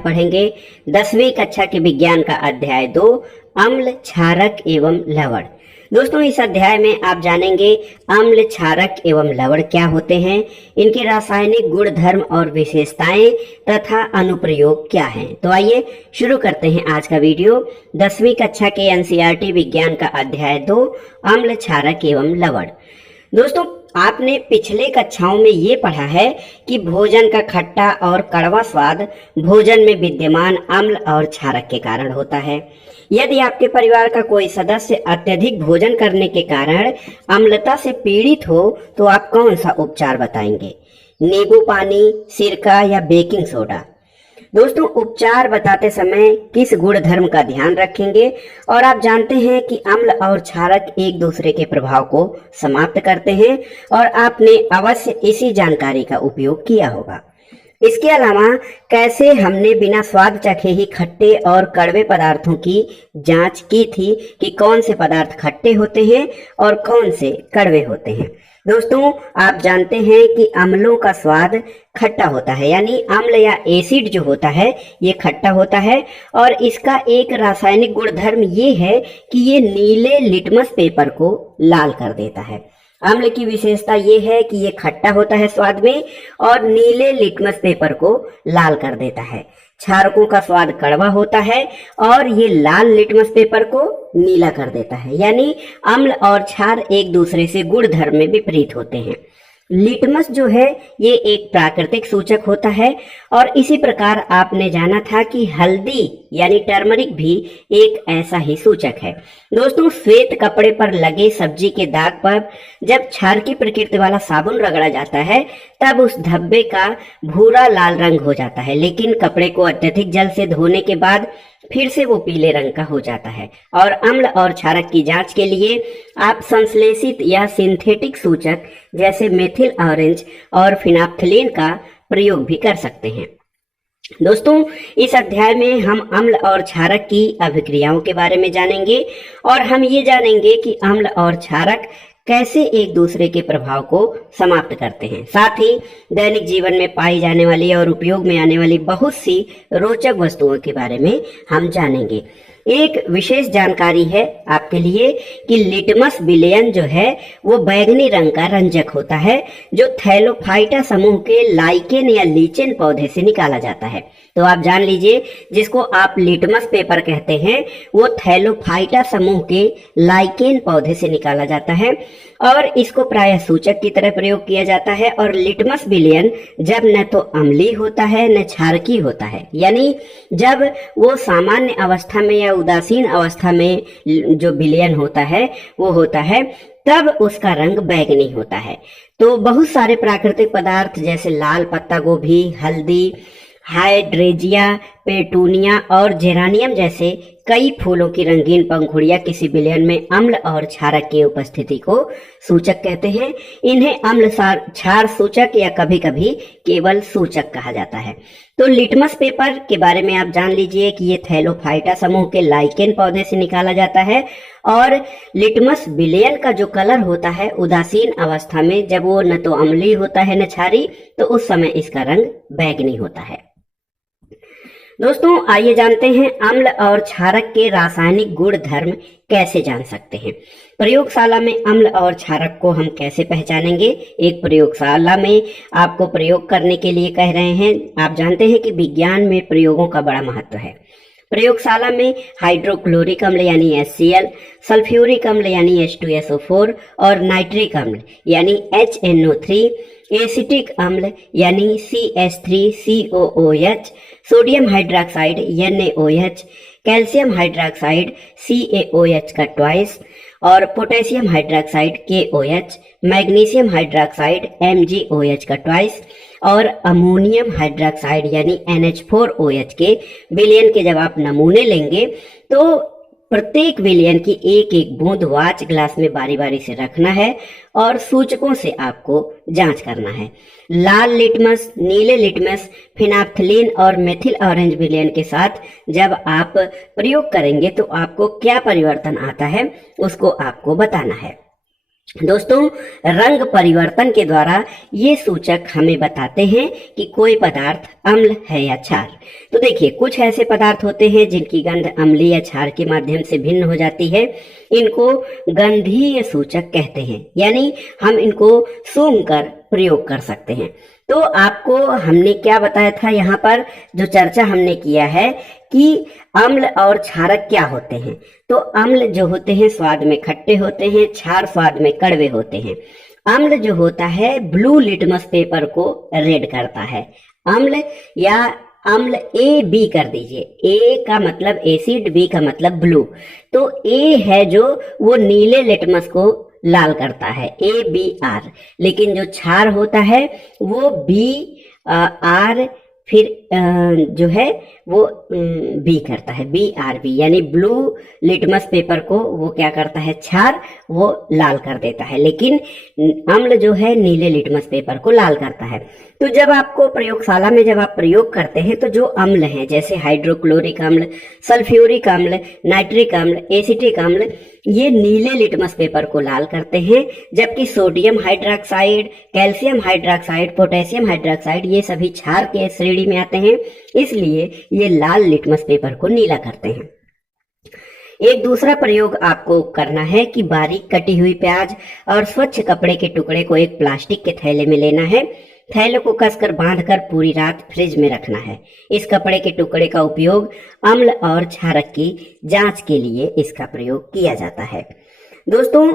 आप पढ़ेंगे 10वीं कक्षा के विज्ञान का अध्याय 2 अम्ल, क्षारक एवं लवण। दोस्तों, इस अध्याय में आप जानेंगे अम्ल, क्षारक एवं लवण क्या होते हैं, इनके रासायनिक गुण धर्म और विशेषताएं तथा अनुप्रयोग क्या हैं। तो आइए शुरू करते हैं आज का वीडियो। 10वीं कक्षा के एनसीईआरटी विज्ञान का अध्याय 2 अम्ल, क्षारक एवं लवण। दोस्तों, आपने पिछले कक्षाओं में ये पढ़ा है कि भोजन का खट्टा और कड़वा स्वाद भोजन में विद्यमान अम्ल और क्षारक के कारण होता है। यदि आपके परिवार का कोई सदस्य अत्यधिक भोजन करने के कारण अम्लता से पीड़ित हो तो आप कौन सा उपचार बताएंगे? नींबू पानी, सिरका या बेकिंग सोडा? दोस्तों, उपचार बताते समय किस गुण धर्म का ध्यान रखेंगे? और आप जानते हैं कि अम्ल और क्षारक एक दूसरे के प्रभाव को समाप्त करते हैं और आपने अवश्य इसी जानकारी का उपयोग किया होगा। इसके अलावा कैसे हमने बिना स्वाद चखे ही खट्टे और कड़वे पदार्थों की जांच की थी कि कौन से पदार्थ खट्टे होते हैं और कौन से कड़वे होते हैं। दोस्तों, आप जानते हैं कि अम्लों का स्वाद खट्टा होता है, यानी अम्ल या एसिड जो होता है ये खट्टा होता है और इसका एक रासायनिक गुणधर्म ये है कि ये नीले लिटमस पेपर को लाल कर देता है। अम्ल की विशेषता ये है कि ये खट्टा होता है स्वाद में और नीले लिटमस पेपर को लाल कर देता है। क्षारकों का स्वाद कड़वा होता है और ये लाल लिटमस पेपर को नीला कर देता है, यानी अम्ल और क्षार एक दूसरे से गुण धर्म में विपरीत होते हैं। लिटमस जो है ये एक प्राकृतिक सूचक होता है और इसी प्रकार आपने जाना था कि हल्दी यानी टर्मरिक भी एक ऐसा ही सूचक है। दोस्तों, श्वेत कपड़े पर लगे सब्जी के दाग पर जब क्षार की प्रकृति वाला साबुन रगड़ा जाता है तब उस धब्बे का भूरा लाल रंग हो जाता है, लेकिन कपड़े को अत्यधिक जल से धोने के बाद फिर से वो पीले रंग का हो जाता है। और अम्ल और क्षारक की जांच के लिए आप संश्लेषित या सिंथेटिक सूचक जैसे मेथिल ऑरेंज और फिनाप्थलीन का प्रयोग भी कर सकते हैं। दोस्तों, इस अध्याय में हम अम्ल और क्षारक की अभिक्रियाओं के बारे में जानेंगे और हम ये जानेंगे कि अम्ल और क्षारक कैसे एक दूसरे के प्रभाव को समाप्त करते हैं। साथ ही दैनिक जीवन में पाई जाने वाली और उपयोग में आने वाली बहुत सी रोचक वस्तुओं के बारे में हम जानेंगे। एक विशेष जानकारी है आपके लिए कि लिटमस विलयन जो है वो बैंगनी रंग का रंजक होता है जो थैलोफाइटा समूह के लाइकेन या लीचेन पौधे से निकाला जाता है। तो आप जान लीजिए, जिसको आप लिटमस पेपर कहते हैं वो थैलोफाइटा समूह के लाइकेन पौधे से निकाला जाता है और इसको प्रायः सूचक की तरह प्रयोग किया जाता है। और लिटमस विलयन जब न तो अम्लीय होता है न क्षारकीय होता है, यानी जब वो सामान्य अवस्था में या उदासीन अवस्था में जो विलयन होता है वो होता है तब उसका रंग बैंगनी होता है। तो बहुत सारे प्राकृतिक पदार्थ जैसे लाल पत्ता गोभी, हल्दी, हाइड्रेजिया, पेटूनिया और जेरानियम जैसे कई फूलों की रंगीन पंखुड़ियां किसी विलयन में अम्ल और क्षारक की उपस्थिति को सूचक कहते हैं। इन्हें अम्ल क्षार सूचक या कभी कभी केवल सूचक कहा जाता है। तो लिटमस पेपर के बारे में आप जान लीजिए कि ये थैलोफाइटा समूह के लाइकेन पौधे से निकाला जाता है और लिटमस विलयन का जो कलर होता है उदासीन अवस्था में जब वो न तो अम्लीय होता है न क्षारीय, तो उस समय इसका रंग बैंगनी होता है। दोस्तों, आइए जानते हैं अम्ल और क्षारक के रासायनिक गुण धर्म कैसे जान सकते हैं। प्रयोगशाला में अम्ल और क्षारक को हम कैसे पहचानेंगे? एक प्रयोगशाला में आपको प्रयोग करने के लिए कह रहे हैं। आप जानते हैं कि विज्ञान में प्रयोगों का बड़ा महत्व है। प्रयोगशाला में हाइड्रोक्लोरिक अम्ल यानी HCl, सल्फ्यूरिक अम्ल यानी H2SO4 और नाइट्रिक अम्ल यानी HNO3, एसिटिक अम्ल यानी CH3COOH, sodium hydroxide NaOH, calcium hydroxide CaOH का ट्वाइस और potassium hydroxide KOH, magnesium hydroxide MgOH का ट्वाइस और अमोनियम हाइड्रोक्साइड यानी NH4OH के विलयन के जब आप नमूने लेंगे तो प्रत्येक विलयन की एक एक बूंद वाच ग्लास में बारी बारी से रखना है और सूचकों से आपको जांच करना है। लाल लिटमस, नीले लिटमस, फिनाप्थलीन और मेथिल ऑरेंज विलयन के साथ जब आप प्रयोग करेंगे तो आपको क्या परिवर्तन आता है उसको आपको बताना है। दोस्तों, रंग परिवर्तन के द्वारा ये सूचक हमें बताते हैं कि कोई पदार्थ अम्ल है या क्षार। तो देखिए, कुछ ऐसे पदार्थ होते हैं जिनकी गंध अम्लीय या क्षार के माध्यम से भिन्न हो जाती है। इनको गंधीय सूचक कहते हैं, यानी हम इनको सूंघ कर प्रयोग कर सकते हैं। तो आपको हमने क्या बताया था, यहाँ पर जो चर्चा हमने किया है कि अम्ल और क्षारक क्या होते हैं। तो अम्ल जो होते हैं स्वाद में खट्टे होते हैं, क्षार स्वाद में कड़वे होते हैं। अम्ल जो होता है ब्लू लिटमस पेपर को रेड करता है। अम्ल या अम्ल ए बी कर दीजिए, ए का मतलब एसिड, बी का मतलब ब्लू। तो ए है जो वो नीले लिटमस को लाल करता है, ABR। लेकिन जो क्षार होता है वो BR फिर जो है वो बी करता है, BRB, यानी ब्लू लिटमस पेपर को वो क्या करता है, क्षार, वो लाल कर देता है, लेकिन अम्ल जो है नीले लिटमस पेपर को लाल करता है। तो जब आपको प्रयोगशाला में जब आप प्रयोग करते हैं तो जो अम्ल हैं जैसे हाइड्रोक्लोरिक अम्ल, सल्फ्यूरिक अम्ल, नाइट्रिक अम्ल, एसिटिक अम्ल, ये नीले लिटमस पेपर को लाल करते हैं, जबकि sodium hydroxide, calcium hydroxide, potassium hydroxide ये सभी क्षार के श्रेणी में आते हैं, इसलिए ये लाल लिटमस पेपर को नीला करते हैं। एक दूसरा प्रयोग आपको करना है कि बारीक कटी हुई प्याज और स्वच्छ कपड़े के टुकड़े को एक प्लास्टिक के थैले में लेना है। थैले को कसकर बांधकर पूरी रात फ्रिज में रखना है। इस कपड़े के टुकड़े का उपयोग अम्ल और क्षारक की जांच के लिए इसका प्रयोग किया जाता है। दोस्तों,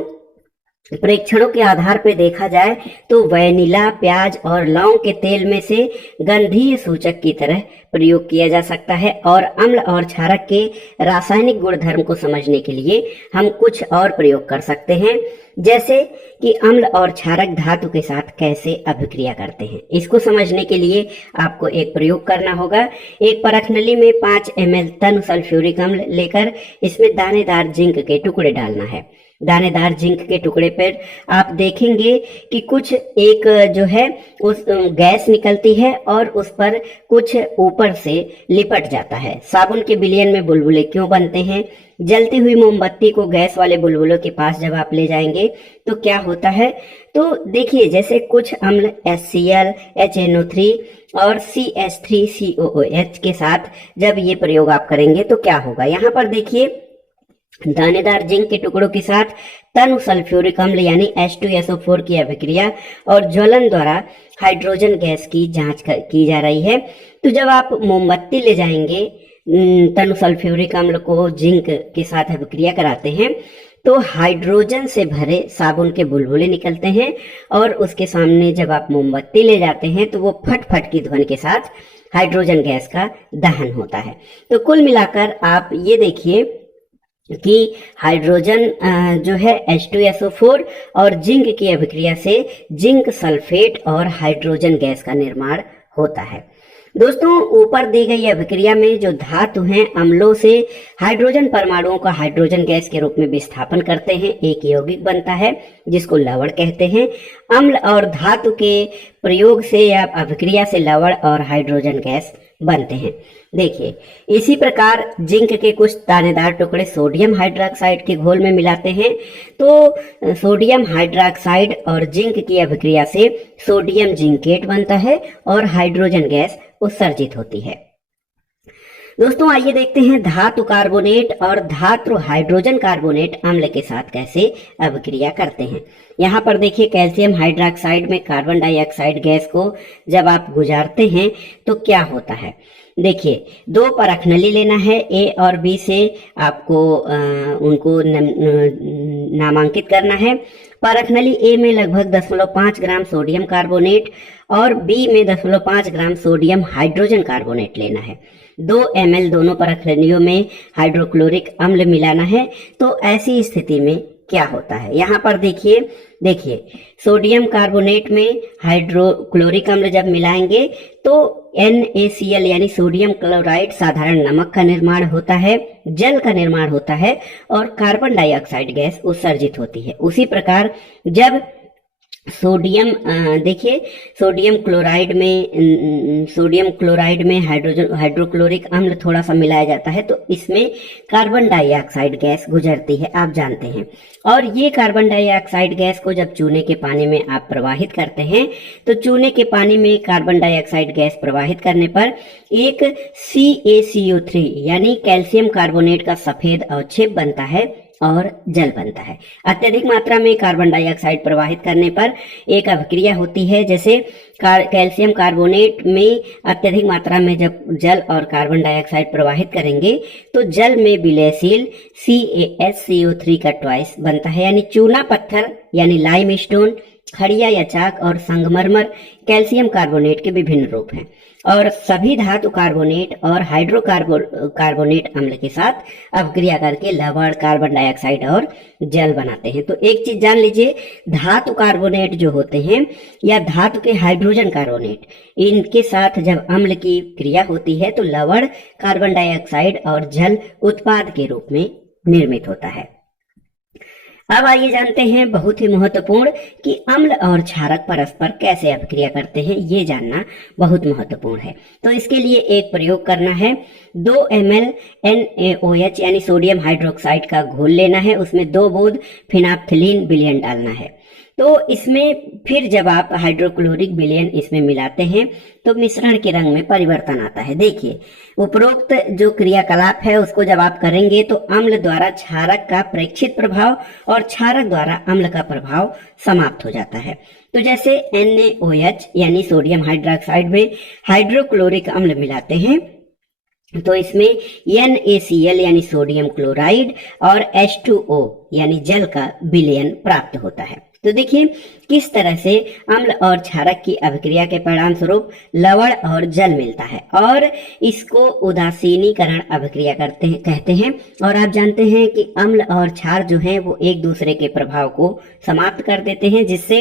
परीक्षणों के आधार पर देखा जाए तो वैनिला, प्याज और लौंग के तेल में से गंधीय सूचक की तरह प्रयोग किया जा सकता है, और अम्ल और क्षारक के रासायनिक गुणधर्म को समझने के लिए हम कुछ और प्रयोग कर सकते हैं, जैसे कि अम्ल और क्षारक धातु के साथ कैसे अभिक्रिया करते हैं। इसको समझने के लिए आपको एक प्रयोग करना होगा। एक परख नली में 5 ml तनु सल्फ्यूरिक अम्ल लेकर इसमें दानेदार जिंक के टुकड़े डालना है। दानेदार जिंक के टुकड़े पर आप देखेंगे कि कुछ एक जो है उस गैस निकलती है और उस पर कुछ ऊपर से लिपट जाता है। साबुन के विलयन में बुलबुले क्यों बनते हैं? जलती हुई मोमबत्ती को गैस वाले बुलबुलों के पास जब आप ले जाएंगे तो क्या होता है? तो देखिए, जैसे कुछ अम्ल HCl, HNO3 और CH3COOH के साथ जब ये प्रयोग आप करेंगे तो क्या होगा। यहाँ पर देखिए, दानेदार जिंक के टुकड़ों के साथ तनु सल्फ्यूरिक अम्ल यानी H2SO4 की अभिक्रिया और ज्वलन द्वारा हाइड्रोजन गैस की जांच की जा रही है। तो जब आप मोमबत्ती ले जाएंगे, तनु सल्फ्यूरिक अम्ल को जिंक के साथ अभिक्रिया कराते हैं तो हाइड्रोजन से भरे साबुन के बुलबुले निकलते हैं, और उसके सामने जब आप मोमबत्ती ले जाते हैं तो वो फट फट की ध्वनि के साथ हाइड्रोजन गैस का दहन होता है। तो कुल मिलाकर आप ये देखिए कि हाइड्रोजन जो है H2SO4 और जिंक की अभिक्रिया से जिंक सल्फेट और हाइड्रोजन गैस का निर्माण होता है। दोस्तों, ऊपर दी गई अभिक्रिया में जो धातु हैं अम्लों से हाइड्रोजन परमाणुओं का हाइड्रोजन गैस के रूप में विस्थापन करते हैं, एक यौगिक बनता है जिसको लवण कहते हैं। अम्ल और धातु के प्रयोग से या अभिक्रिया से लवण और हाइड्रोजन गैस बनते हैं। देखिए, इसी प्रकार जिंक के कुछ दानेदार टुकड़े सोडियम हाइड्रोक्साइड के घोल में मिलाते हैं तो सोडियम हाइड्रोक्साइड और जिंक की अभिक्रिया से सोडियम जिंकेट बनता है और हाइड्रोजन गैस उत्सर्जित होती है। दोस्तों, आइए देखते हैं धातु कार्बोनेट और धातु हाइड्रोजन कार्बोनेट अम्ल के साथ कैसे अभिक्रिया करते हैं। यहाँ पर देखिए, कैल्शियम हाइड्रोक्साइड में कार्बन डाइऑक्साइड गैस को जब आप गुजारते हैं तो क्या होता है। देखिए, 2 परख नली लेना है, A और B से आपको उनको नामांकित करना है। परख नली A में लगभग 0.5 ग्राम सोडियम कार्बोनेट और B में 0.5 ग्राम सोडियम हाइड्रोजन कार्बोनेट लेना है। 2 ml दोनों परख नलियों में हाइड्रोक्लोरिक अम्ल मिलाना है। तो ऐसी स्थिति में क्या होता है, यहाँ पर देखिए सोडियम कार्बोनेट में हाइड्रोक्लोरिक अम्ल जब मिलाएंगे तो NaCl यानी सोडियम क्लोराइड साधारण नमक का निर्माण होता है, जल का निर्माण होता है और कार्बन डाइऑक्साइड गैस उत्सर्जित होती है। उसी प्रकार जब सोडियम देखिए, सोडियम क्लोराइड में हाइड्रोक्लोरिक अम्ल थोड़ा सा मिलाया जाता है, तो इसमें कार्बन डाइऑक्साइड गैस गुजरती है, आप जानते हैं। और ये कार्बन डाइऑक्साइड गैस को जब चूने के पानी में आप प्रवाहित करते हैं, तो चूने के पानी में कार्बन डाइऑक्साइड गैस प्रवाहित करने पर एक CaCO3 यानी कैल्शियम कार्बोनेट का सफेद अवक्षेप बनता है और जल बनता है। अत्यधिक मात्रा में कार्बन डाइऑक्साइड प्रवाहित करने पर एक अभिक्रिया होती है, जैसे कैल्शियम कार्बोनेट में अत्यधिक मात्रा में जब जल और कार्बन डाइऑक्साइड प्रवाहित करेंगे तो जल में विलयशील CaSCO3 का ट्वाइस बनता है, यानी चूना पत्थर यानी लाइम स्टोन, खड़िया या चाक और संगमरमर कैल्शियम कार्बोनेट के विभिन्न रूप हैं। और सभी धातु कार्बोनेट और हाइड्रोकार्बोनेट अम्ल के साथ अभिक्रिया करके लवण, कार्बन डाइऑक्साइड और जल बनाते हैं। तो एक चीज जान लीजिए, धातु कार्बोनेट जो होते हैं या धातु के हाइड्रोजन कार्बोनेट, इनके साथ जब अम्ल की क्रिया होती है तो लवण, कार्बन डाइऑक्साइड और जल उत्पाद के रूप में निर्मित होता है। अब आइए जानते हैं बहुत ही महत्वपूर्ण कि अम्ल और क्षारक परस्पर कैसे अभिक्रिया करते हैं, ये जानना बहुत महत्वपूर्ण है। तो इसके लिए एक प्रयोग करना है। 2 ml NaOH यानी सोडियम हाइड्रोक्साइड का घोल लेना है, उसमें 2 बूंद फिनाप्थिलीन विलयन डालना है। तो इसमें फिर जब आप हाइड्रोक्लोरिक विलयन इसमें मिलाते हैं तो मिश्रण के रंग में परिवर्तन आता है। देखिए, उपरोक्त जो क्रियाकलाप है उसको जब आप करेंगे तो अम्ल द्वारा क्षारक का प्रेक्षित प्रभाव और क्षारक द्वारा अम्ल का प्रभाव समाप्त हो जाता है। तो जैसे NaOH यानी सोडियम हाइड्रोक्साइड में हाइड्रोक्लोरिक अम्ल मिलाते हैं तो इसमें NaCl यानी सोडियम क्लोराइड और H2O यानी जल का विलयन प्राप्त होता है। तो देखिए किस तरह से अम्ल और क्षारक की अभिक्रिया के परिणाम स्वरूप लवण और जल मिलता है, और इसको उदासीनीकरण अभिक्रिया कहते हैं। और आप जानते हैं कि अम्ल और क्षार जो हैं वो एक दूसरे के प्रभाव को समाप्त कर देते हैं, जिससे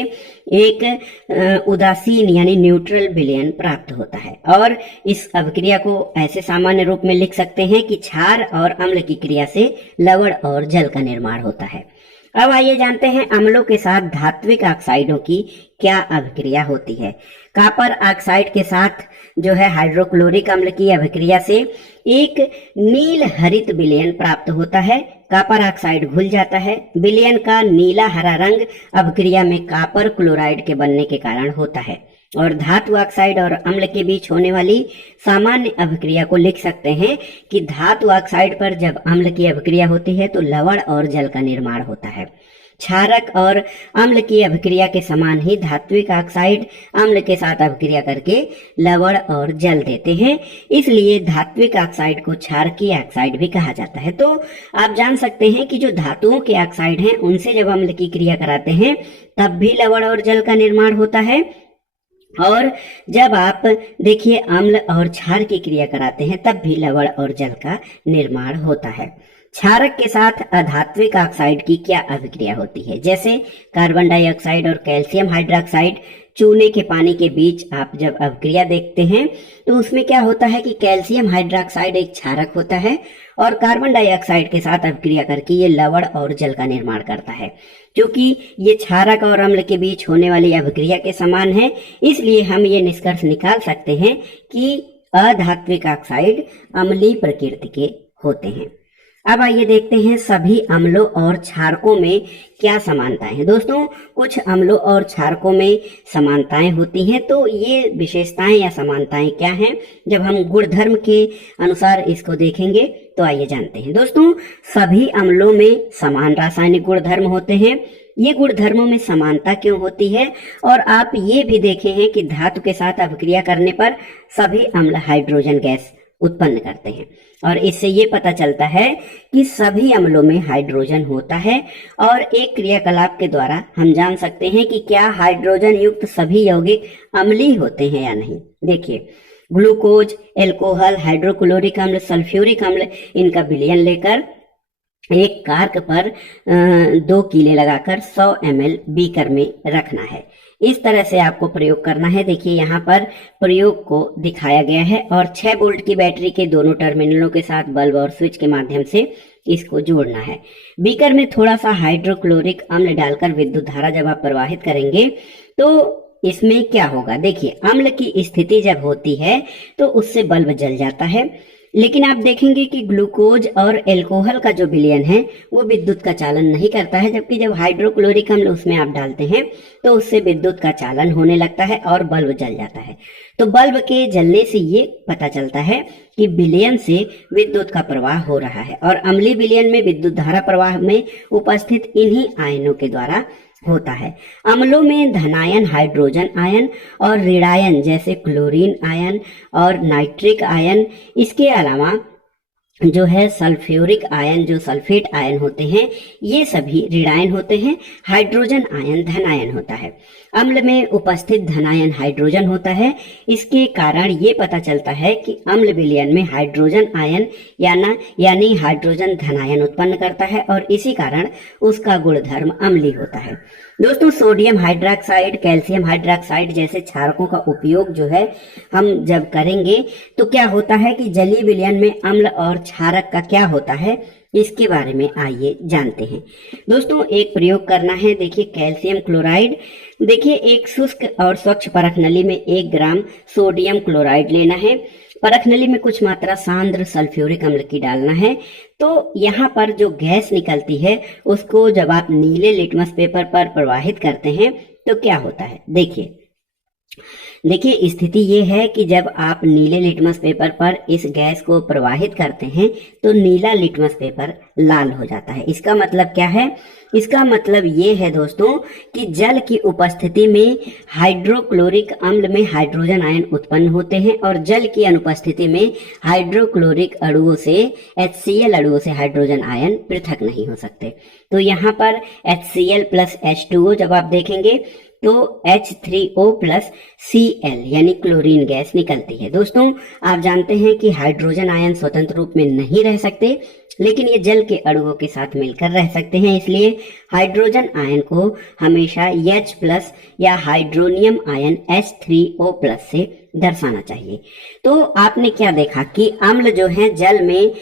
एक उदासीन यानी न्यूट्रल विलयन प्राप्त होता है। और इस अभिक्रिया को ऐसे सामान्य रूप में लिख सकते हैं कि क्षार और अम्ल की क्रिया से लवण और जल का निर्माण होता है। अब आइए जानते हैं अम्लों के साथ धात्विक ऑक्साइडों की क्या अभिक्रिया होती है। कॉपर ऑक्साइड के साथ जो है हाइड्रोक्लोरिक अम्ल की अभिक्रिया से एक नील हरित विलयन प्राप्त होता है। कॉपर ऑक्साइड घुल जाता है। विलयन का नीला हरा रंग अभिक्रिया में कॉपर क्लोराइड के बनने के कारण होता है। और धातु ऑक्साइड और अम्ल के बीच होने वाली सामान्य अभिक्रिया को लिख सकते हैं कि धातु ऑक्साइड पर जब अम्ल की अभिक्रिया होती है तो लवण और जल का निर्माण होता है। क्षारक और अम्ल की अभिक्रिया के समान ही धात्विक ऑक्साइड अम्ल के साथ अभिक्रिया करके लवण और जल देते हैं, इसलिए धात्विक ऑक्साइड को क्षारकीय ऑक्साइड भी कहा जाता है। तो आप जान सकते हैं कि जो धातुओं के ऑक्साइड हैं उनसे जब अम्ल की क्रिया कराते हैं तब भी लवण और जल का निर्माण होता है। और जब आप देखिए अम्ल और क्षार की क्रिया कराते हैं तब भी लवण और जल का निर्माण होता है। क्षारक के साथ अधात्विक ऑक्साइड की क्या अभिक्रिया होती है, जैसे कार्बन डाइऑक्साइड और कैल्शियम हाइड्रोक्साइड चूने के पानी के बीच आप जब अभिक्रिया देखते हैं तो उसमें क्या होता है कि कैल्शियम हाइड्रोक्साइड एक क्षारक होता है और कार्बन डाइऑक्साइड के साथ अभिक्रिया करके ये लवण और जल का निर्माण करता है। क्योंकि ये क्षारक और अम्ल के बीच होने वाली अभिक्रिया के समान है, इसलिए हम ये निष्कर्ष निकाल सकते हैं कि अधात्विक ऑक्साइड अम्लीय प्रकृति के होते हैं। अब आइए देखते हैं सभी अम्लों और क्षारकों में क्या समानताएं हैं। दोस्तों, कुछ अम्लों और क्षारकों में समानताएं होती हैं, तो ये विशेषताएं या समानताएं क्या हैं, जब हम गुणधर्म के अनुसार इसको देखेंगे तो आइए जानते हैं। दोस्तों, सभी अम्लों में समान रासायनिक गुणधर्म होते हैं। ये गुणधर्मों में समानता क्यों होती है, और आप ये भी देखे हैं कि धातु के साथ अभिक्रिया करने पर सभी अम्ल हाइड्रोजन गैस उत्पन्न करते हैं, और इससे ये पता चलता है कि सभी अम्लों में हाइड्रोजन होता है। और एक क्रियाकलाप के द्वारा हम जान सकते हैं कि क्या हाइड्रोजन युक्त सभी यौगिक अम्लीय होते हैं या नहीं। देखिए, ग्लूकोज, एल्कोहल, हाइड्रोक्लोरिक अम्ल, सल्फ्यूरिक अम्ल, इनका विलयन लेकर एक कार्क पर 2 कीले लगाकर 100 ml बीकर में रखना है। इस तरह से आपको प्रयोग करना है। देखिए यहाँ पर प्रयोग को दिखाया गया है, और 6 वोल्ट की बैटरी के दोनों टर्मिनलों के साथ बल्ब और स्विच के माध्यम से इसको जोड़ना है। बीकर में थोड़ा सा हाइड्रोक्लोरिक अम्ल डालकर विद्युत धारा जब आप प्रवाहित करेंगे तो इसमें क्या होगा, देखिए अम्ल की स्थिति जब होती है तो उससे बल्ब जल जाता है। लेकिन आप देखेंगे कि ग्लूकोज और एल्कोहल का जो विलयन है वो विद्युत का चालन नहीं करता है, जबकि जब हाइड्रोक्लोरिक अम्ल उसमें आप डालते हैं तो उससे विद्युत का चालन होने लगता है और बल्ब जल जाता है। तो बल्ब के जलने से ये पता चलता है कि विलयन से विद्युत का प्रवाह हो रहा है और अम्लीय विलयन में विद्युत धारा प्रवाह में उपस्थित इन्हीं आयनों के द्वारा होता है। अम्लों में धनायन हाइड्रोजन आयन और ऋणायन जैसे क्लोरीन आयन और नाइट्रिक आयन, इसके अलावा जो है सल्फ्यूरिक आयन, जो सल्फेट आयन होते हैं, ये सभी ऋणायन होते हैं। हाइड्रोजन आयन धनायन होता है। अम्ल में उपस्थित धनायन हाइड्रोजन होता है। इसके कारण ये पता चलता है कि अम्ल विलयन में हाइड्रोजन आयन यानी हाइड्रोजन धनायन उत्पन्न करता है और इसी कारण उसका गुणधर्म अम्लीय होता है। दोस्तों, सोडियम हाइड्रोक्साइड, कैल्शियम हाइड्रोक्साइड जैसे क्षारकों का उपयोग जो है हम जब करेंगे तो क्या होता है कि जलीय विलयन में अम्ल और क्षारक का क्या होता है, इसके बारे में आइए जानते हैं। दोस्तों, एक प्रयोग करना है। देखिए कैल्शियम क्लोराइड, देखिए एक शुष्क और स्वच्छ परख नली में 1 ग्राम सोडियम क्लोराइड लेना है। परख नली में कुछ मात्रा सांद्र सल्फ्यूरिक अम्ल की डालना है। तो यहाँ पर जो गैस निकलती है उसको जब आप नीले लिटमस पेपर पर प्रवाहित करते हैं तो क्या होता है, देखिए स्थिति ये है कि जब आप नीले लिटमस पेपर पर इस गैस को प्रवाहित करते हैं तो नीला लिटमस पेपर लाल हो जाता है। इसका मतलब क्या है, इसका मतलब ये है दोस्तों कि जल की उपस्थिति में हाइड्रोक्लोरिक अम्ल में हाइड्रोजन आयन उत्पन्न होते हैं और जल की अनुपस्थिति में हाइड्रोक्लोरिक अणुओं से HCl अणुओं से हाइड्रोजन आयन पृथक नहीं हो सकते। तो यहाँ पर HCl प्लस H2O जब आप देखेंगे तो H3O प्लस Cl यानी क्लोरीन गैस निकलती है। दोस्तों, आप जानते हैं कि हाइड्रोजन आयन स्वतंत्र रूप में नहीं रह सकते, लेकिन ये जल के अणुओं के साथ मिलकर रह सकते हैं। इसलिए हाइड्रोजन आयन को हमेशा H प्लस या हाइड्रोनियम आयन H3O प्लस से दर्शाना चाहिए। तो आपने क्या देखा कि अम्ल जो है जल में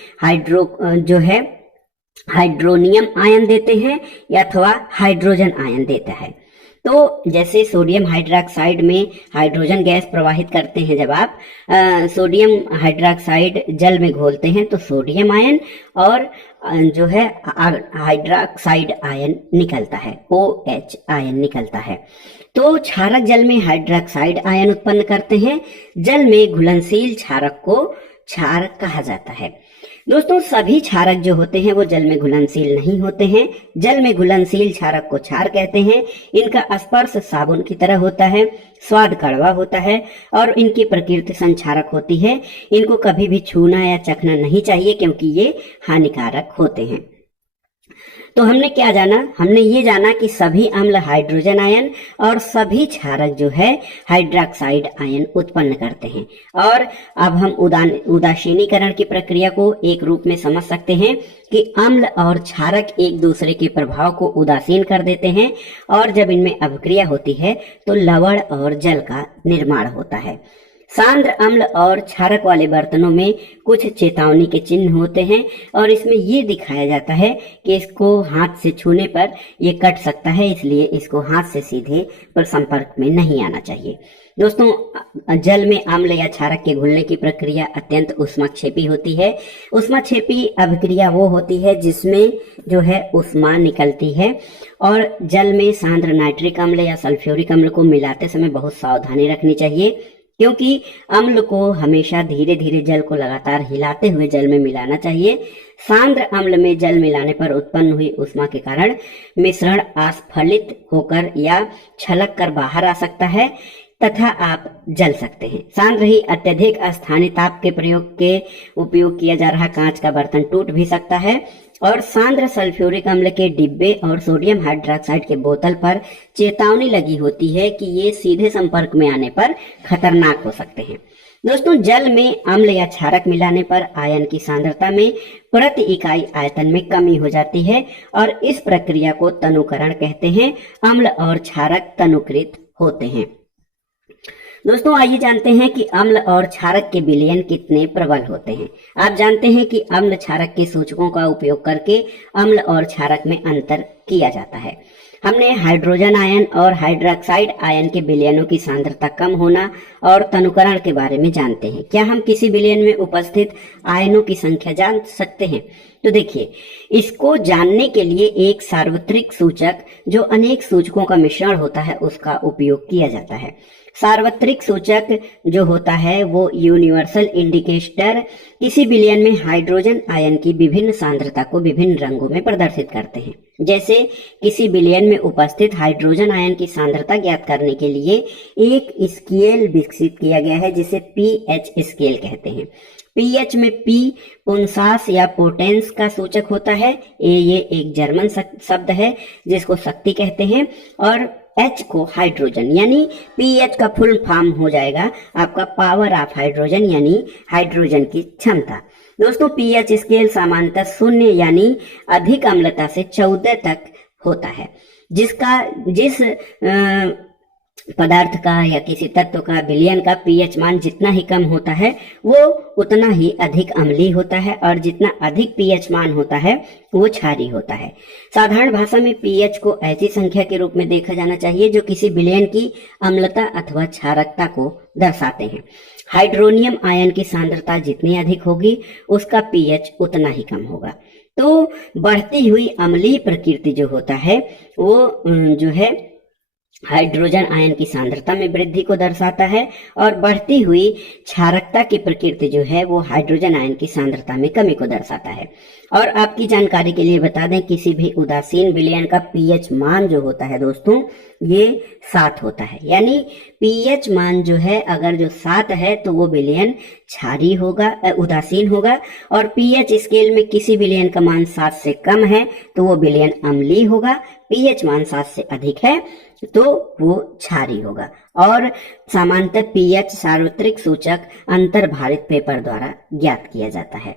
हाइड्रोनियम आयन देते हैं या अथवा हाइड्रोजन आयन देता है। तो जैसे सोडियम हाइड्रोक्साइड में हाइड्रोजन गैस प्रवाहित करते हैं, जब आप सोडियम हाइड्रोक्साइड जल में घोलते हैं तो सोडियम आयन और जो है हाइड्रोक्साइड आयन निकलता है, OH आयन निकलता है। तो क्षारक जल में हाइड्रोक्साइड आयन उत्पन्न करते हैं। जल में घुलनशील क्षारक को क्षार कहा जाता है। दोस्तों, सभी क्षारक जो होते हैं वो जल में घुलनशील नहीं होते हैं। जल में घुलनशील क्षारक को क्षार कहते हैं। इनका स्पर्श साबुन की तरह होता है, स्वाद कड़वा होता है और इनकी प्रकृति संक्षारक होती है। इनको कभी भी छूना या चखना नहीं चाहिए क्योंकि ये हानिकारक होते हैं। तो हमने क्या जाना, हमने ये जाना कि सभी अम्ल हाइड्रोजन आयन और सभी क्षारक जो है हाइड्रोक्साइड आयन उत्पन्न करते हैं। और अब हम उदासीनीकरण की प्रक्रिया को एक रूप में समझ सकते हैं कि अम्ल और क्षारक एक दूसरे के प्रभाव को उदासीन कर देते हैं और जब इनमें अभिक्रिया होती है तो लवण और जल का निर्माण होता है। सांद्र अम्ल और क्षारक वाले बर्तनों में कुछ चेतावनी के चिन्ह होते हैं और इसमें ये दिखाया जाता है कि इसको हाथ से छूने पर ये कट सकता है, इसलिए इसको हाथ से सीधे पर संपर्क में नहीं आना चाहिए। दोस्तों, जल में अम्ल या क्षारक के घुलने की प्रक्रिया अत्यंत ऊष्माक्षेपी होती है। ऊष्माक्षेपी अभिक्रिया वो होती है जिसमें जो है ऊष्मा निकलती है और जल में सांद्र नाइट्रिक अम्ल या सल्फ्यूरिक अम्ल को मिलाते समय बहुत सावधानी रखनी चाहिए क्योंकि अम्ल को हमेशा धीरे धीरे जल को लगातार हिलाते हुए जल में मिलाना चाहिए। सांद्र अम्ल में जल मिलाने पर उत्पन्न हुई ऊष्मा के कारण मिश्रण अस्फलित होकर या छलक कर बाहर आ सकता है तथा आप जल सकते हैं। सांद्र ही अत्यधिक स्थानीय ताप के उपयोग किया जा रहा कांच का बर्तन टूट भी सकता है और सांद्र सल्फ्यूरिक अम्ल के डिब्बे और सोडियम हाइड्रोक्साइड के बोतल पर चेतावनी लगी होती है कि ये सीधे संपर्क में आने पर खतरनाक हो सकते हैं। दोस्तों, जल में अम्ल या क्षारक मिलाने पर आयन की सांद्रता में प्रति इकाई आयतन में कमी हो जाती है और इस प्रक्रिया को तनुकरण कहते हैं। अम्ल और क्षारक तनुकृत होते हैं। दोस्तों आइए जानते हैं कि अम्ल और क्षारक के विलयन कितने प्रबल होते हैं। आप जानते हैं कि अम्ल क्षारक के सूचकों का उपयोग करके अम्ल और क्षारक में अंतर किया जाता है। हमने हाइड्रोजन आयन और हाइड्रोक्साइड आयन के विलयनों की सांद्रता कम होना और तनुकरण के बारे में जानते हैं। क्या हम किसी विलयन में उपस्थित आयनों की संख्या जान सकते हैं? तो देखिए, इसको जानने के लिए एक सार्वत्रिक सूचक जो अनेक सूचकों का मिश्रण होता है उसका उपयोग किया जाता है। सार्वत्रिक सूचक जो होता है वो यूनिवर्सल इंडिकेटर किसी विलयन में हाइड्रोजन आयन की विभिन्न सांद्रता को विभिन्न रंगों में प्रदर्शित करते हैं। जैसे किसी विलयन में उपस्थित हाइड्रोजन आयन की सांद्रता ज्ञात करने के लिए एक स्केल विकसित किया गया है जिसे पीएच स्केल कहते हैं। पीएच में पी पुंसास या पोटेंस का सूचक होता है। ये एक जर्मन शब्द है जिसको शक्ति कहते हैं, और एच को हाइड्रोजन, यानी पीएच का फुल फॉर्म हो जाएगा आपका पावर ऑफ हाइड्रोजन, यानी हाइड्रोजन की क्षमता। दोस्तों पीएच स्केल सामान्यतः 0 यानी अधिक अम्लता से 14 तक होता है। जिस पदार्थ का या किसी तत्व का विलयन का पीएच मान जितना ही कम होता है वो उतना ही अधिक अम्लीय होता है, और जितना अधिक पीएच मान होता है वो क्षारीय होता है। साधारण भाषा में पीएच को ऐसी संख्या के रूप में देखा जाना चाहिए जो किसी विलयन की अम्लता अथवा क्षारकता को दर्शाते हैं। हाइड्रोनियम आयन की सांद्रता जितनी अधिक होगी उसका पीएच उतना ही कम होगा। तो बढ़ती हुई अम्लीय प्रकृति जो होता है वो जो है हाइड्रोजन आयन की सांद्रता में वृद्धि को दर्शाता है, और बढ़ती हुई क्षारकता की प्रकृति जो है वो हाइड्रोजन आयन की सांद्रता में कमी को दर्शाता है। और आपकी जानकारी के लिए बता दें, किसी भी उदासीन विलयन का पीएच मान जो होता है दोस्तों ये 7 होता है। यानी पीएच मान जो है अगर जो 7 है तो वो विलयन क्षारीय होगा, उदासीन होगा, और पीएच स्केल में किसी विलयन का मान 7 से कम है तो वो विलयन अम्लीय होगा। पीएच मान 7 से अधिक है तो वो क्षारीय होगा। और सामान्यतः पीएच सार्वत्रिक सूचक अंतर्भारित पेपर द्वारा ज्ञात किया जाता है।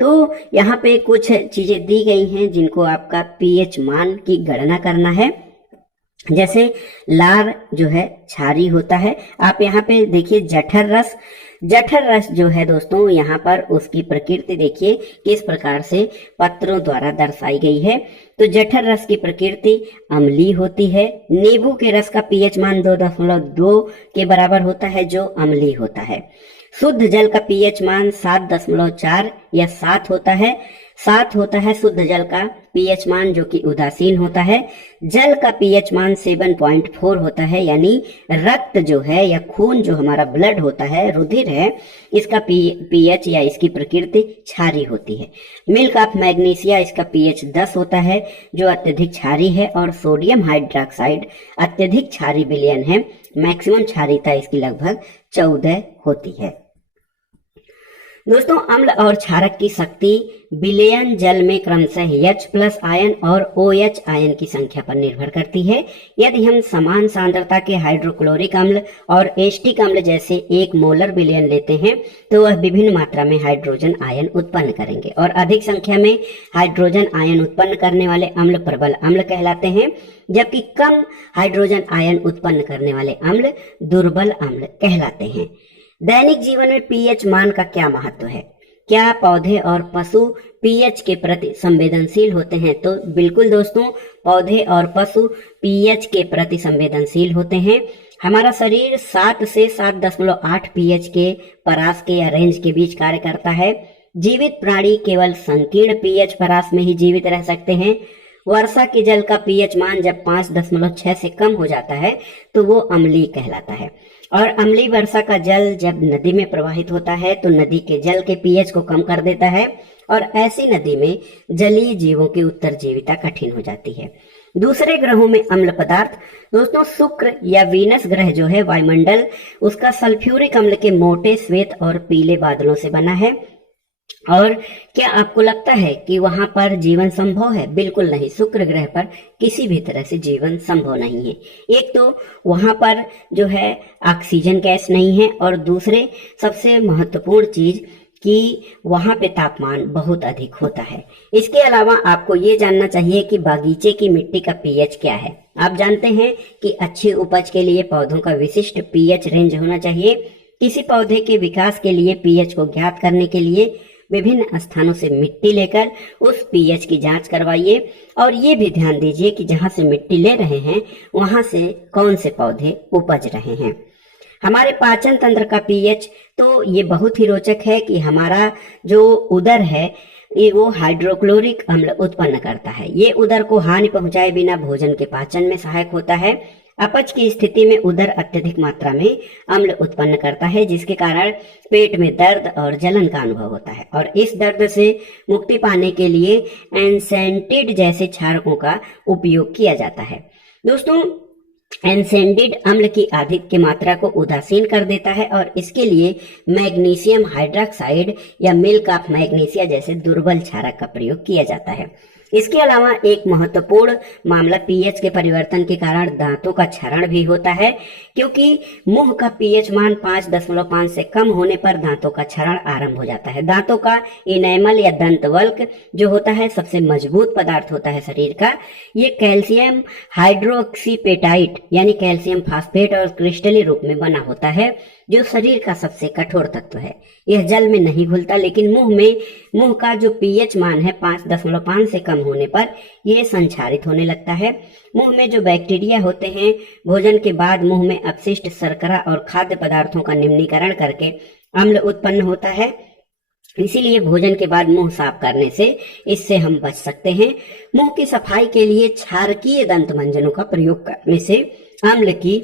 तो यहाँ पे कुछ चीजें दी गई हैं जिनको आपका पीएच मान की गणना करना है। जैसे लार जो है क्षारीय होता है। आप यहाँ पे देखिए जठर रस जो है दोस्तों यहाँ पर उसकी प्रकृति देखिए किस प्रकार से पत्रों द्वारा दर्शाई गई है। तो जठर रस की प्रकृति अम्लीय होती है। नींबू के रस का पीएच मान 2.2 के बराबर होता है जो अम्लीय होता है। शुद्ध जल का पीएच मान 7.4 या 7 होता है। 7 होता है शुद्ध जल का पीएच मान जो कि उदासीन होता है। जल का पीएच मान 7.4 होता है, यानी रक्त जो है या खून जो हमारा ब्लड होता है, रुधिर है, इसका पीएच या इसकी प्रकृति क्षारीय होती है। मिल्क ऑफ मैग्नीशिया इसका पीएच 10 होता है जो अत्यधिक क्षारीय है, और सोडियम हाइड्रोक्साइड अत्यधिक क्षारीय विलयन है। मैक्सिमम क्षारीयता इसकी लगभग 14 होती है। दोस्तों अम्ल और क्षारक की शक्ति विलयन जल में क्रमशः H+ आयन और OH आयन की संख्या पर निर्भर करती है। यदि हम समान सांद्रता के हाइड्रोक्लोरिक अम्ल और एस्टिक अम्ल जैसे 1 मोलर विलयन लेते हैं तो वह विभिन्न मात्रा में हाइड्रोजन आयन उत्पन्न करेंगे, और अधिक संख्या में हाइड्रोजन आयन उत्पन्न करने वाले अम्ल प्रबल अम्ल कहलाते हैं, जबकि कम हाइड्रोजन आयन उत्पन्न करने वाले अम्ल दुर्बल अम्ल कहलाते हैं। दैनिक जीवन में पीएच मान का क्या महत्व है? क्या पौधे और पशु पीएच के प्रति संवेदनशील होते हैं? तो बिल्कुल दोस्तों, पौधे और पशु पीएच के प्रति संवेदनशील होते हैं। हमारा शरीर 7 से 7.8 पीएच के परास के या रेंज के बीच कार्य करता है। जीवित प्राणी केवल संकीर्ण पीएच परास में ही जीवित रह सकते हैं। वर्षा के जल का पीएच मान जब 5.6 से कम हो जाता है तो वो अम्लीय कहलाता है, और अम्लीय वर्षा का जल जब नदी में प्रवाहित होता है तो नदी के जल के पीएच को कम कर देता है, और ऐसी नदी में जलीय जीवों की उत्तरजीविता कठिन हो जाती है। दूसरे ग्रहों में अम्ल पदार्थ दोस्तों, शुक्र या वीनस ग्रह जो है वायुमंडल उसका सल्फ्यूरिक अम्ल के मोटे श्वेत और पीले बादलों से बना है। और क्या आपको लगता है कि वहां पर जीवन संभव है? बिल्कुल नहीं, शुक्र ग्रह पर किसी भी तरह से जीवन संभव नहीं है। एक तो वहां पर जो है ऑक्सीजन गैस नहीं है, और दूसरे सबसे महत्वपूर्ण चीज कि वहां पे तापमान बहुत अधिक होता है। इसके अलावा आपको ये जानना चाहिए कि बागीचे की मिट्टी का पीएच क्या है। आप जानते हैं कि अच्छी उपज के लिए पौधों का विशिष्ट पीएच रेंज होना चाहिए। किसी पौधे के विकास के लिए पीएच को ज्ञात करने के लिए विभिन्न स्थानों से मिट्टी लेकर उस पीएच की जांच करवाइए और ये भी ध्यान दीजिए कि जहां से मिट्टी ले रहे हैं वहां से कौन से पौधे उपज रहे हैं। हमारे पाचन तंत्र का पीएच तो ये बहुत ही रोचक है कि हमारा जो उदर है ये वो हाइड्रोक्लोरिक अम्ल उत्पन्न करता है। ये उदर को हानि पहुंचाए बिना भोजन के पाचन में सहायक होता है। अपच की स्थिति में उदर अत्यधिक मात्रा में अम्ल उत्पन्न करता है, जिसके कारण पेट में दर्द और जलन का अनुभव होता है और इस दर्द से मुक्ति पाने के लिए एनसेंटिड जैसे क्षारकों का उपयोग किया जाता है। दोस्तों, एनसेंडिड अम्ल की अधिक की मात्रा को उदासीन कर देता है और इसके लिए मैग्नीशियम हाइड्रोक्साइड या मिल्क ऑफ मैग्नीशिया जैसे दुर्बल क्षारक का प्रयोग किया जाता है। इसके अलावा एक महत्वपूर्ण मामला पीएच के परिवर्तन के कारण दांतों का क्षरण भी होता है, क्योंकि मुंह का पीएच मान 5.5 से कम होने पर दांतों का क्षरण आरंभ हो जाता है। दांतों का इनेमल या दंतवल्क जो होता है सबसे मजबूत पदार्थ होता है शरीर का। ये कैल्शियम हाइड्रोक्सीपेटाइट यानी कैल्शियम फास्फेट और क्रिस्टली रूप में बना होता है, जो शरीर का सबसे कठोर तत्व है। यह जल में नहीं घुलता, लेकिन मुंह का जो पीएच मान है 5.5 से कम होने पर यह संक्षारित होने लगता है। मुंह में जो बैक्टीरिया होते हैं भोजन के बाद मुंह में अपशिष्ट शर्करा और खाद्य पदार्थों का निम्नीकरण करके अम्ल उत्पन्न होता है। इसीलिए भोजन के बाद मुंह साफ करने से इससे हम बच सकते हैं। मुंह की सफाई के लिए क्षारकीय दंत मंजनों का प्रयोग करने से अम्ल की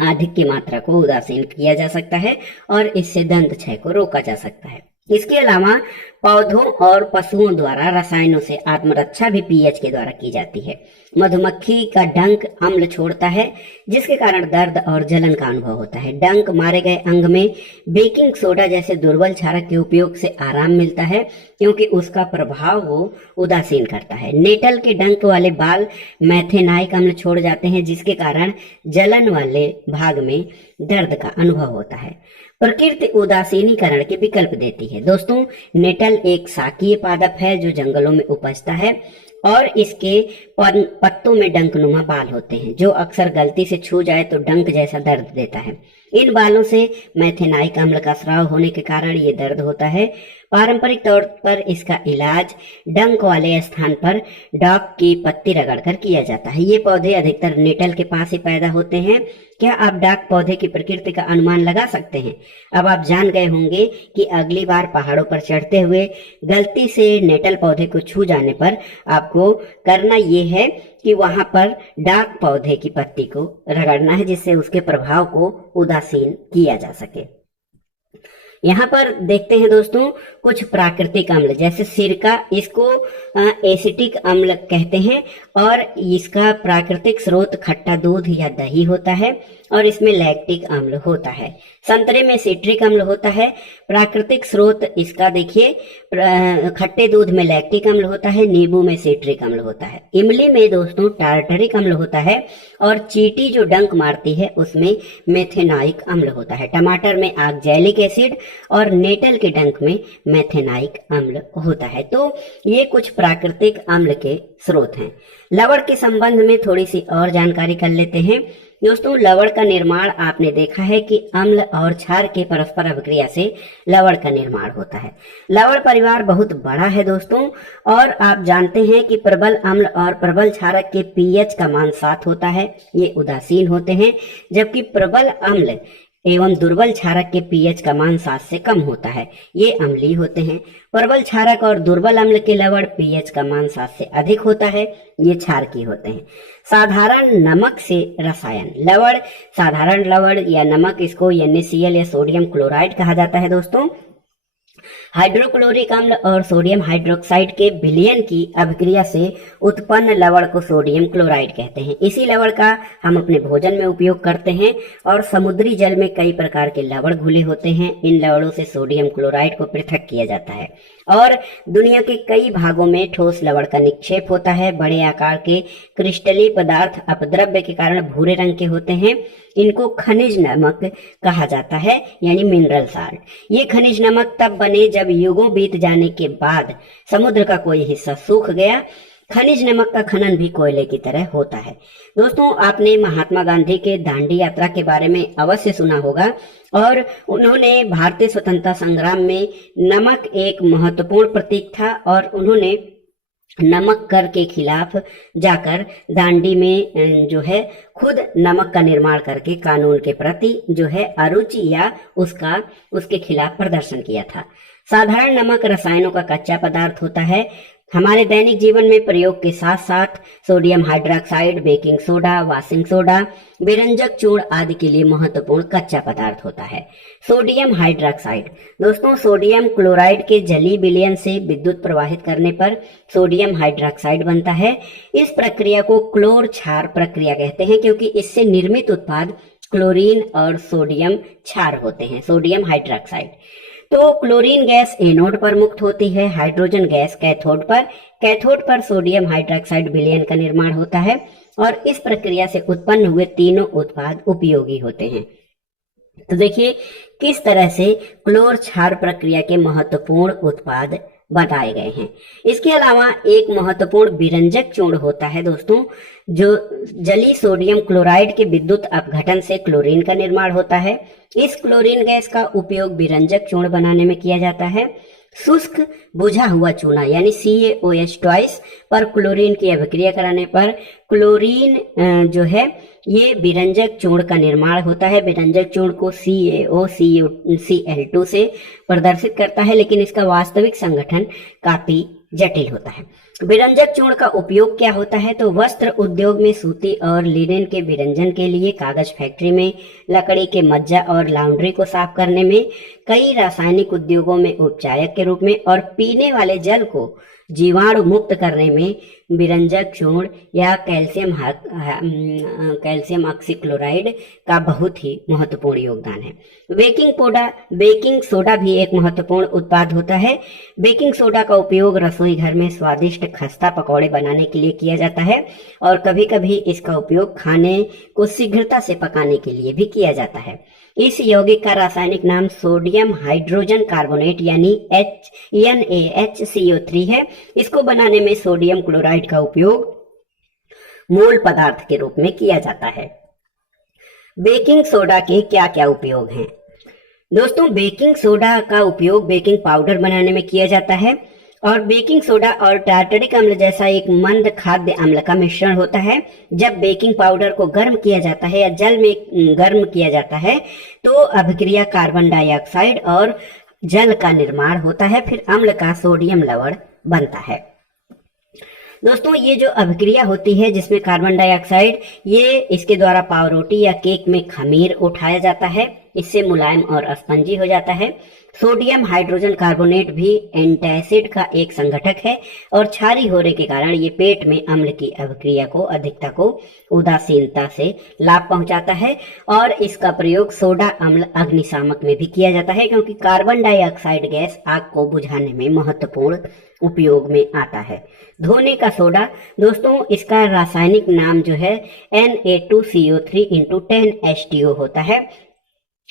अधिक की मात्रा को उदासीन किया जा सकता है और इससे दंत क्षय को रोका जा सकता है। इसके अलावा पौधों और पशुओं द्वारा रसायनों से आत्मरक्षा भी पीएच के द्वारा की जाती है। मधुमक्खी का डंक अम्ल छोड़ता है, जिसके कारण दर्द और जलन का अनुभव होता है। डंक मारे गए अंग में बेकिंग सोडा जैसे दुर्बल क्षारक के उपयोग से आराम मिलता है, क्योंकि उसका प्रभाव वो उदासीन करता है। नेटल के डंक वाले बाल मैथेनाइक अम्ल छोड़ जाते हैं, जिसके कारण जलन वाले भाग में दर्द का अनुभव होता है। प्रकृति उदासीनीकरण के विकल्प देती है। दोस्तों, नेटल एक शाकीय पादप है जो जंगलों में उपजता है और इसके पत्तों में डंकनुमा बाल होते हैं, जो अक्सर गलती से छू जाए तो डंक जैसा दर्द देता है। इन बालों से मैथेनाइक अम्ल का स्राव होने के कारण ये दर्द होता है। पारंपरिक तौर पर इसका इलाज डंक वाले स्थान पर डॉक की पत्ती रगड़कर किया जाता है। ये पौधे अधिकतर नेटल के पास ही पैदा होते हैं। क्या आप डाक पौधे की प्रकृति का अनुमान लगा सकते हैं? अब आप जान गए होंगे कि अगली बार पहाड़ों पर चढ़ते हुए गलती से नेटल पौधे को छू जाने पर आपको करना ये है कि वहां पर डाक पौधे की पत्ती को रगड़ना है, जिससे उसके प्रभाव को उदासीन किया जा सके। यहाँ पर देखते हैं दोस्तों कुछ प्राकृतिक अम्ल, जैसे सिरका, इसको एसिटिक अम्ल कहते हैं और इसका प्राकृतिक स्रोत खट्टा दूध या दही होता है और इसमें लैक्टिक अम्ल होता है। संतरे में सिट्रिक अम्ल होता है। प्राकृतिक स्रोत इसका देखिए, खट्टे दूध में लैक्टिक अम्ल होता है, नींबू में सिट्रिक अम्ल होता है। इमली में दोस्तों टार्टरिक अम्ल होता है और चींटी जो डंक मारती है उसमें मेथेनाइक अम्ल होता है। टमाटर में ऑक्जेलिक एसिड और नेटल के डंक में मेथेनाइक अम्ल होता है। तो ये कुछ प्राकृतिक अम्ल के स्रोत हैं। लवण के संबंध में थोड़ी सी और जानकारी कर लेते हैं। दोस्तों, लवण का निर्माण आपने देखा है कि अम्ल और क्षार के परस्पर अभिक्रिया से लवण का निर्माण होता है। लवण परिवार बहुत बड़ा है दोस्तों, और आप जानते हैं कि प्रबल अम्ल और प्रबल क्षारक के पीएच का मान 7 होता है। ये उदासीन होते हैं, जबकि प्रबल अम्ल एवं दुर्बल क्षारक के पीएच का मान 7 से कम होता है। ये अम्लीय होते हैं। प्रबल क्षारक और दुर्बल अम्ल के लवण पीएच का मान 7 से अधिक होता है। ये क्षारकीय होते हैं। साधारण नमक से रसायन लवण, साधारण लवण या नमक, इसको NaCl या सोडियम क्लोराइड कहा जाता है। दोस्तों, हाइड्रोक्लोरिक अम्ल और सोडियम हाइड्रोक्साइड के विलयन की अभिक्रिया से उत्पन्न लवण को सोडियम क्लोराइड कहते हैं। इसी लवण का हम अपने भोजन में उपयोग करते हैं और समुद्री जल में कई प्रकार के लवण घुले होते हैं। इन लवणों से सोडियम क्लोराइड को पृथक किया जाता है और दुनिया के कई भागों में ठोस लवण का निक्षेप होता है। बड़े आकार के क्रिस्टलीय पदार्थ अपद्रव्य के कारण भूरे रंग के होते हैं। इनको खनिज नमक कहा जाता है, यानी मिनरल साल्ट। ये खनिज नमक तब बने जब युगों बीत जाने के बाद समुद्र का कोई हिस्सा सूख गया। खनिज नमक का खनन भी कोयले की तरह होता है। दोस्तों, आपने महात्मा गांधी के दांडी यात्रा के बारे में अवश्य सुना होगा और उन्होंने भारतीय स्वतंत्रता संग्राम में नमक एक महत्वपूर्ण प्रतीक था और उन्होंने नमक कर के खिलाफ जाकर दांडी में जो है खुद नमक का निर्माण करके कानून के प्रति जो है अरुचि या उसके खिलाफ प्रदर्शन किया था। साधारण नमक रसायनों का कच्चा पदार्थ होता है। हमारे दैनिक जीवन में प्रयोग के साथ साथ sodium hydroxide, baking soda, washing soda, विरंजक चूर्ण आदि के लिए महत्वपूर्ण कच्चा पदार्थ होता है। सोडियम हाइड्रोक्साइड, दोस्तों, सोडियम क्लोराइड के जलीय विलयन से विद्युत प्रवाहित करने पर सोडियम हाइड्रोक्साइड बनता है। इस प्रक्रिया को क्लोर क्षार प्रक्रिया कहते हैं क्योंकि इससे निर्मित उत्पाद क्लोरीन और सोडियम क्षार होते हैं, सोडियम हाइड्रोक्साइड। तो क्लोरीन गैस एनोड पर मुक्त होती है, हाइड्रोजन गैस कैथोड पर। कैथोड पर सोडियम हाइड्रोक्साइड विलयन का निर्माण होता है और इस प्रक्रिया से उत्पन्न हुए तीनों उत्पाद उपयोगी होते हैं। तो देखिए किस तरह से क्लोर क्षार प्रक्रिया के महत्वपूर्ण उत्पाद बताए गए हैं। इसके अलावा एक महत्वपूर्ण विरंजक चूर्ण होता है दोस्तों, जो जलीय सोडियम क्लोराइड के विद्युत अपघटन से क्लोरीन का निर्माण होता है। इस क्लोरीन गैस का उपयोग विरंजक चूर्ण बनाने में किया जाता है। शुष्क बुझा हुआ चूना यानी CaOH ट्वाइस पर क्लोरीन की अभिक्रिया कराने पर क्लोरीन जो है ये विरंजक चूर्ण का निर्माण होता है। विरंजक चूर्ण को CaOCl2 से प्रदर्शित करता है, लेकिन इसका वास्तविक संगठन काफी जटिल होता है। विरंजक चूर्ण का उपयोग क्या होता है, तो वस्त्र उद्योग में सूती और लिनेन के विरंजन के लिए, कागज फैक्ट्री में लकड़ी के मज्जा और लाउंड्री को साफ करने में, कई रासायनिक उद्योगों में उपचायक के रूप में और पीने वाले जल को जीवाणु मुक्त करने में विरंजक चूर्ण या कैल्शियम ऑक्सीक्लोराइड का बहुत ही महत्वपूर्ण योगदान है। बेकिंग सोडा भी एक महत्वपूर्ण उत्पाद होता है। बेकिंग सोडा का उपयोग रसोई घर में स्वादिष्ट खस्ता पकौड़े बनाने के लिए किया जाता है और कभी कभी इसका उपयोग खाने को शीघ्रता से पकाने के लिए भी किया जाता है। इस यौगिक का रासायनिक नाम सोडियम हाइड्रोजन कार्बोनेट यानी NaHCO3 है। इसको बनाने में सोडियम क्लोराइड का उपयोग मूल पदार्थ के रूप में किया जाता है। बेकिंग सोडा के क्या क्या उपयोग हैं? दोस्तों, बेकिंग सोडा का उपयोग बेकिंग पाउडर बनाने में किया जाता है और बेकिंग सोडा और टार्टरिक अम्ल जैसा एक मंद खाद्य अम्ल का मिश्रण होता है। जब बेकिंग पाउडर को गर्म किया जाता है या जल में गर्म किया जाता है तो अभिक्रिया कार्बन डाइऑक्साइड और जल का निर्माण होता है, फिर अम्ल का सोडियम लवण बनता है। दोस्तों, ये जो अभिक्रिया होती है जिसमें कार्बन डाइऑक्साइड, ये इसके द्वारा पावरोटी या केक में खमीर उठाया जाता है, इससे मुलायम और स्पंजी हो जाता है। सोडियम हाइड्रोजन कार्बोनेट भी एंटासिड का एक संघटक है और क्षारीय होने के कारण ये पेट में अम्ल की अभिक्रिया को अधिकता को उदासीनता से लाभ पहुंचाता है और इसका प्रयोग सोडा अम्ल अग्निशामक में भी किया जाता है क्योंकि कार्बन डाइऑक्साइड गैस आग को बुझाने में महत्वपूर्ण उपयोग में आता है। धोने का सोडा, दोस्तों, इसका रासायनिक नाम जो है Na2CO3 × 10H2O होता है।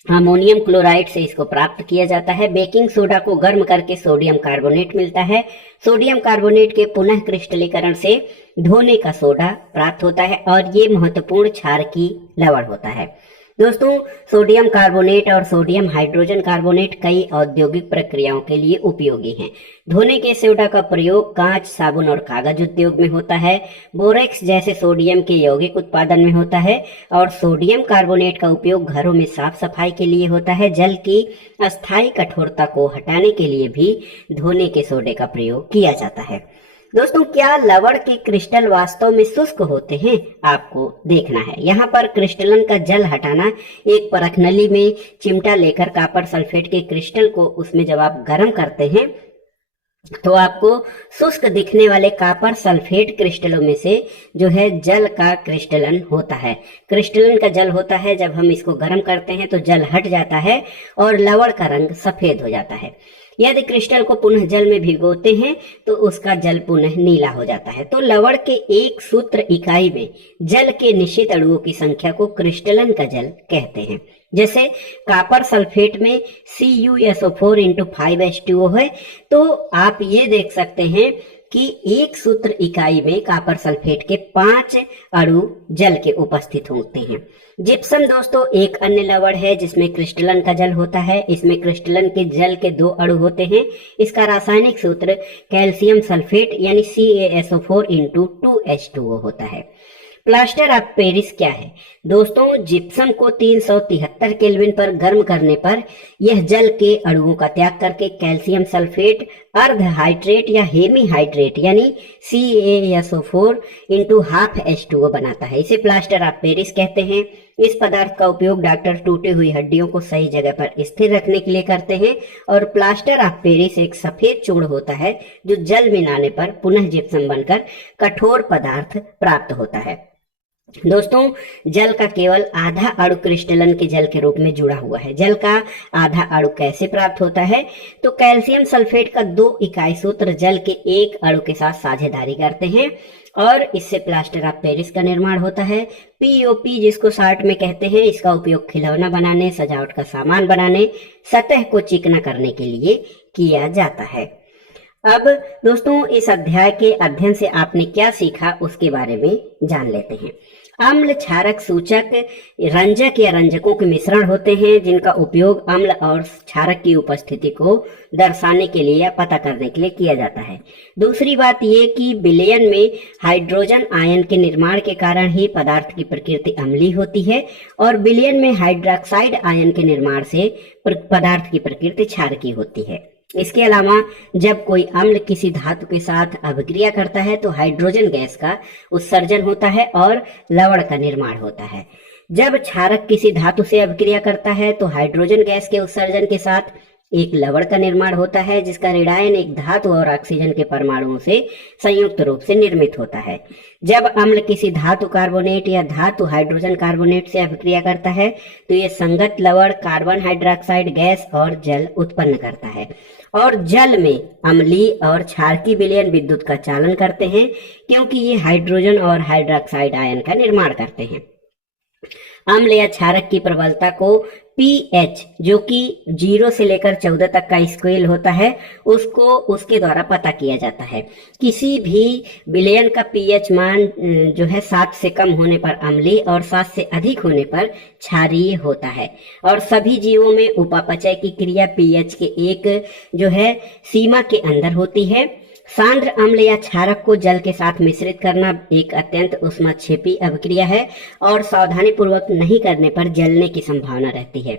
अमोनियम क्लोराइड से इसको प्राप्त किया जाता है। बेकिंग सोडा को गर्म करके सोडियम कार्बोनेट मिलता है। सोडियम कार्बोनेट के पुनः क्रिस्टलीकरण से धोने का सोडा प्राप्त होता है और ये महत्वपूर्ण क्षारकीय लवण होता है। दोस्तों, सोडियम कार्बोनेट और सोडियम हाइड्रोजन कार्बोनेट कई औद्योगिक प्रक्रियाओं के लिए उपयोगी हैं। धोने के सोडा का प्रयोग कांच, साबुन और कागज उद्योग में होता है। बोरेक्स जैसे सोडियम के यौगिक उत्पादन में होता है और सोडियम कार्बोनेट का उपयोग घरों में साफ सफाई के लिए होता है। जल की अस्थायी कठोरता को हटाने के लिए भी धोने के सोडे का प्रयोग किया जाता है। दोस्तों क्या लवण के क्रिस्टल वास्तव में शुष्क होते हैं? आपको देखना है। यहाँ पर क्रिस्टलन का जल हटाना, एक परखनली में चिमटा लेकर कॉपर सल्फेट के क्रिस्टल को उसमें जब आप गर्म करते हैं तो आपको शुष्क दिखने वाले कॉपर सल्फेट क्रिस्टलों में से जो है जल का क्रिस्टलन होता है। क्रिस्टलन का जल होता है, जब हम इसको गर्म करते हैं तो जल हट जाता है और लवण का रंग सफेद हो जाता है। यदि क्रिस्टल को पुनः जल में भिगोते हैं तो उसका जल पुनः नीला हो जाता है। तो लवण के एक सूत्र इकाई में जल के निश्चित अणुओं की संख्या को क्रिस्टलन का जल कहते हैं। जैसे कॉपर सल्फेट में CuSO4 × 5H2O है, तो आप ये देख सकते हैं कि एक सूत्र इकाई में कॉपर सल्फेट के 5 अणु जल के उपस्थित होते हैं। जिप्सम दोस्तों एक अन्य लवण है जिसमें क्रिस्टलन का जल होता है। इसमें क्रिस्टलन के जल के 2 अणु होते हैं। इसका रासायनिक सूत्र कैल्शियम सल्फेट यानी CaSO4 × 2H2O होता है। प्लास्टर ऑफ पेरिस क्या है? दोस्तों जिप्सम को 373 केल्विन पर गर्म करने पर यह जल के अणुओं का त्याग करके कैल्शियम सल्फेट अर्ध हाइड्रेट या हेमी हाइड्रेट यानी CaSO4 × ½ H2O बनाता है। इसे प्लास्टर ऑफ पेरिस कहते हैं। इस पदार्थ का उपयोग डॉक्टर टूटी हुई हड्डियों को सही जगह पर स्थिर रखने के लिए करते हैं। और प्लास्टर ऑफ पेरिस एक सफेद चूर्ण होता है जो जल मिलाने पर पुनः जिप्सम बनकर कठोर पदार्थ प्राप्त होता है। दोस्तों जल का केवल आधा अणु क्रिस्टलन के जल के रूप में जुड़ा हुआ है। जल का आधा अणु कैसे प्राप्त होता है? तो कैल्शियम सल्फेट का 2 इकाई सूत्र जल के एक अणु के साथ साझेदारी करते हैं और इससे प्लास्टर ऑफ पेरिस का निर्माण होता है। POP जिसको शॉर्ट में कहते हैं, इसका उपयोग खिलौना बनाने, सजावट का सामान बनाने, सतह को चिकना करने के लिए किया जाता है। अब दोस्तों इस अध्याय के अध्ययन से आपने क्या सीखा उसके बारे में जान लेते हैं। अम्ल क्षारक सूचक रंजक या रंजकों के मिश्रण होते हैं जिनका उपयोग अम्ल और क्षारक की उपस्थिति को दर्शाने के लिए या पता करने के लिए किया जाता है। दूसरी बात ये कि विलयन में हाइड्रोजन आयन के निर्माण के कारण ही पदार्थ की प्रकृति अम्लीय होती है और विलयन में हाइड्रोक्साइड आयन के निर्माण से पदार्थ की प्रकृति क्षारकीय होती है। इसके अलावा जब कोई अम्ल किसी धातु के साथ अभिक्रिया करता है तो हाइड्रोजन गैस का उत्सर्जन होता है और लवण का निर्माण होता है। जब क्षारक किसी धातु से अभिक्रिया करता है तो हाइड्रोजन गैस के उत्सर्जन के साथ एक लवण का निर्माण होता है जिसका ऋणायन एक धातु और ऑक्सीजन के परमाणुओं से संयुक्त रूप से निर्मित होता है। जब अम्ल किसी धातु कार्बोनेट या धातु हाइड्रोजन कार्बोनेट से अभिक्रिया करता है तो यह संगत लवण कार्बन हाइड्रोक्साइड गैस और जल उत्पन्न करता है और जल में अम्लीय और क्षारकीय विलयन विद्युत का चालन करते हैं क्योंकि ये हाइड्रोजन और हाइड्रोक्साइड आयन का निर्माण करते हैं। अम्ल या क्षारक की प्रबलता को pH जो कि 0 से लेकर 14 तक का स्केल होता है उसको उसके द्वारा पता किया जाता है। किसी भी विलयन का pH मान जो है 7 से कम होने पर अम्लीय और 7 से अधिक होने पर क्षारीय होता है और सभी जीवों में उपापचय की क्रिया pH के एक जो है सीमा के अंदर होती है। सांद्र अम्ल या क्षारक को जल के साथ मिश्रित करना एक अत्यंत ऊष्माक्षेपी अभिक्रिया है और सावधानी पूर्वक नहीं करने पर जलने की संभावना रहती है।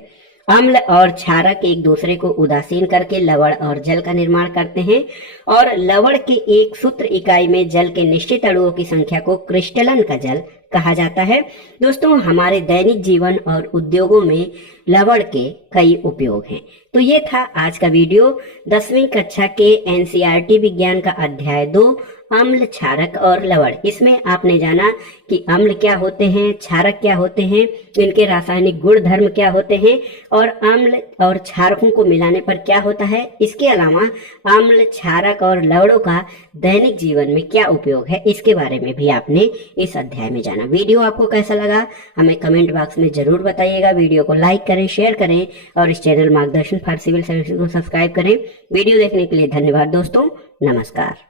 अम्ल और क्षारक एक दूसरे को उदासीन करके लवण और जल का निर्माण करते हैं और लवण के एक सूत्र इकाई में जल के निश्चित अणुओं की संख्या को क्रिस्टलन का जल कहा जाता है। दोस्तों हमारे दैनिक जीवन और उद्योगों में लवण के कई उपयोग हैं। तो ये था आज का वीडियो 10वीं कक्षा के NCERT विज्ञान का अध्याय 2 अम्ल, क्षारक और लवण। इसमें आपने जाना कि अम्ल क्या होते हैं, क्षारक क्या होते हैं, इनके रासायनिक गुण धर्म क्या होते हैं और अम्ल और क्षारकों को मिलाने पर क्या होता है। इसके अलावा अम्ल, क्षारक और लवणों का दैनिक जीवन में क्या उपयोग है इसके बारे में भी आपने इस अध्याय में जाना। वीडियो आपको कैसा लगा हमें कमेंट बॉक्स में जरूर बताइएगा। वीडियो को लाइक करें, शेयर करें और इस चैनल मार्गदर्शन फॉर सिविल सर्विसेज को सब्सक्राइब करें। वीडियो देखने के लिए धन्यवाद दोस्तों। नमस्कार।